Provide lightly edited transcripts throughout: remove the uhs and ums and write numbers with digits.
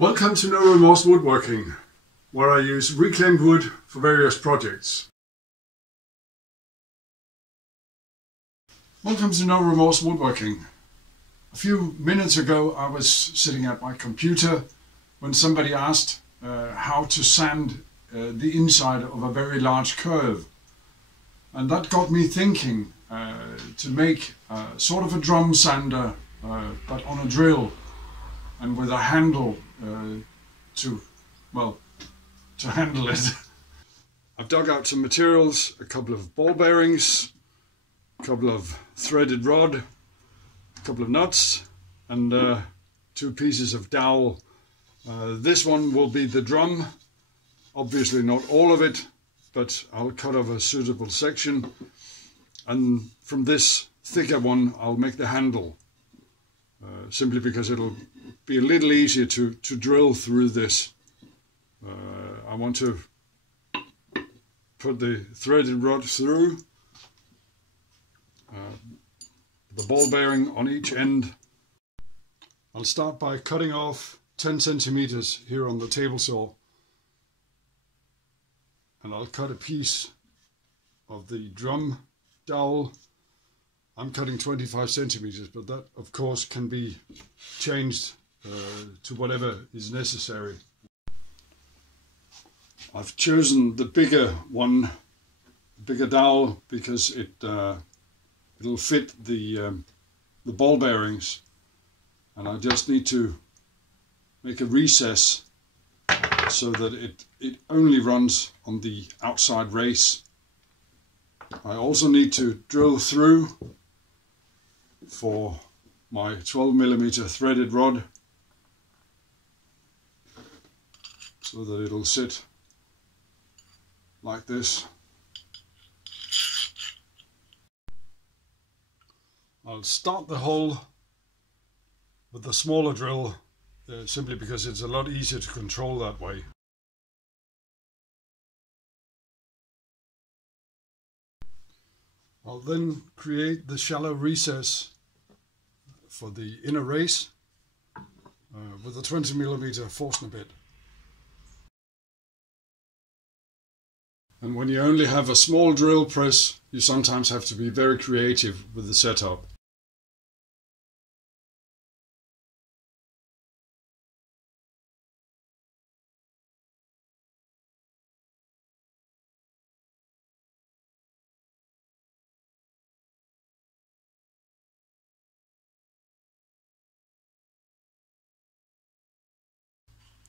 Welcome to No Remorse Woodworking, where I use reclaimed wood for various projects. Welcome to No Remorse Woodworking. A few minutes ago I was sitting at my computer when somebody asked how to sand the inside of a very large curve. And that got me thinking to make sort of a drum sander but on a drill and with a handle to handle it. I've dug out some materials, a couple of ball bearings, a couple of threaded rod, a couple of nuts and 2 pieces of dowel. This one will be the drum, obviously not all of it, but I'll cut off a suitable section, and from this thicker one I'll make the handle, simply because it'll be a little easier to drill through this. I want to put the threaded rod through, the ball bearing on each end. I'll start by cutting off 10 centimeters here on the table saw, and I'll cut a piece of the drum dowel. I'm cutting 25 centimeters, but that of course can be changed to whatever is necessary. I've chosen the bigger one, the bigger dowel, because it'll fit the ball bearings, and I just need to make a recess so that it only runs on the outside race. I also need to drill through for my 12mm threaded rod so that it'll sit like this. I'll start the hole with the smaller drill simply because it's a lot easier to control that way. I'll then create the shallow recess for the inner race with a 20mm Forstner bit. And when you only have a small drill press, you sometimes have to be very creative with the setup.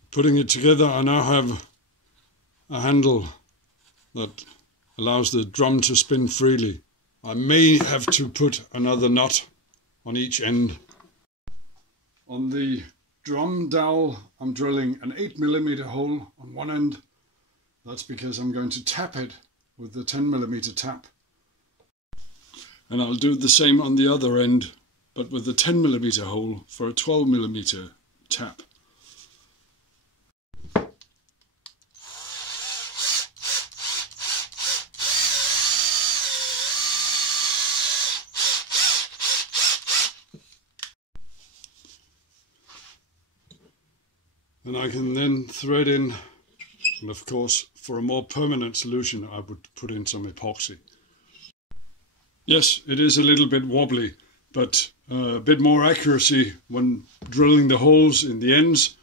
Putting it together, I now have a handle that allows the drum to spin freely. I may have to put another nut on each end. On the drum dowel I'm drilling an 8mm hole on one end. That's because I'm going to tap it with the 10mm tap. And I'll do the same on the other end, but with the 10mm hole for a 12mm tap. And I can then thread in, and of course for a more permanent solution I would put in some epoxy. Yes, it is a little bit wobbly, but a bit more accuracy when drilling the holes in the ends,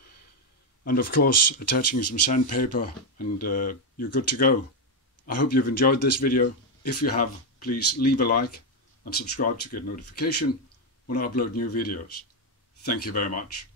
and of course attaching some sandpaper, and you're good to go. I hope you've enjoyed this video. If you have, please leave a like and subscribe to get notification when I upload new videos. Thank you very much.